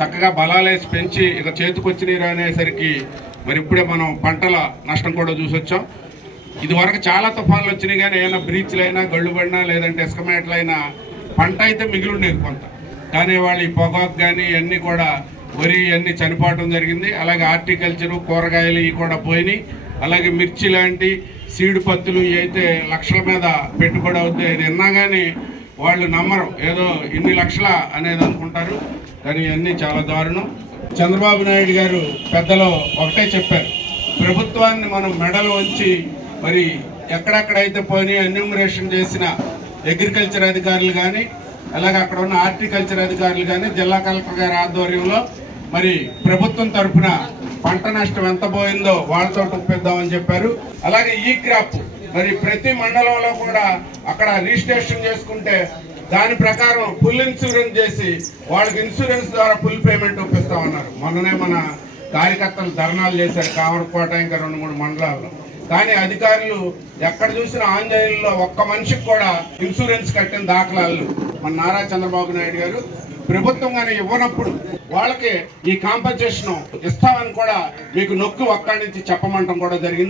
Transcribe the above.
చక్కగా బలాలేసి పెంచి ఇక చేతికొచ్చినీరు అనేసరికి మరి ఇప్పుడే మనం పంటల నష్టం కూడా చూసొచ్చాం. ఇదివరకు చాలా తుఫాన్లు వచ్చినాయి, కానీ ఏమైనా బ్రీచ్లు అయినా గళ్ళు పడినా లేదంటే ఇసుక మేటలైనా పంట అయితే మిగిలి ఉండేది కొంత. కానీ వాళ్ళు ఈ పొగాకు కానీ ఇవన్నీ కూడా వరి అన్నీ చనిపోవడం జరిగింది. అలాగే హార్టికల్చరు, కూరగాయలు ఇవి కూడా పోయినాయి. అలాగే మిర్చి లాంటి సీడు పత్తులు ఇవి అయితే లక్షల మీద పెట్టుబడి అవుతాయి. ఇది విన్నా కానీ వాళ్ళు నమ్మరు, ఏదో ఇన్ని లక్షల అనేది అనుకుంటారు. కానీ ఇవన్నీ చాలా దారుణం. చంద్రబాబు నాయుడు గారు పెద్దలు ఒకటే చెప్పారు, ప్రభుత్వాన్ని మనం మెడలు వంచి మరి ఎక్కడెక్కడైతే పోయి ఎన్యూమరేషన్ చేసిన అగ్రికల్చర్ అధికారులు కానీ అలాగే అక్కడ ఉన్న హార్టికల్చర్ అధికారులు కానీ జిల్లా కలెక్టర్ గారి ఆధ్వర్యంలో మరి ప్రభుత్వం తరఫున పంట నష్టం ఎంత పోయిందో వాళ్ళతో ఒప్పిద్దామని చెప్పారు. అలాగే ఈ క్రాప్ మరి ప్రతి మండలంలో కూడా అక్కడ రిజిస్ట్రేషన్ చేసుకుంటే దాని ప్రకారం ఫుల్ ఇన్సూరెన్స్ చేసి వాళ్ళకి ఇన్సూరెన్స్ ద్వారా ఫుల్ పేమెంట్ ఒప్పిస్తామన్నారు. మొన్ననే మన కార్యకర్తలు ధర్నాలు చేశారు కామరకోట ఇంకా 2-3 మండలాల్లో. కానీ అధికారులు ఎక్కడ చూసినా ఆంజనేయుల్లో ఒక్క మనిషికి కూడా ఇన్సూరెన్స్ కట్టిన దాఖలాలు. మన నారా చంద్రబాబు నాయుడు గారు ప్రభుత్వం కానీ ఇవ్వనప్పుడు వాళ్ళకి ఈ కాంపన్సేషన్ ఇస్తామని కూడా మీకు నొక్కి ఒక్కడి నుంచి చెప్పమంటం కూడా జరిగింది.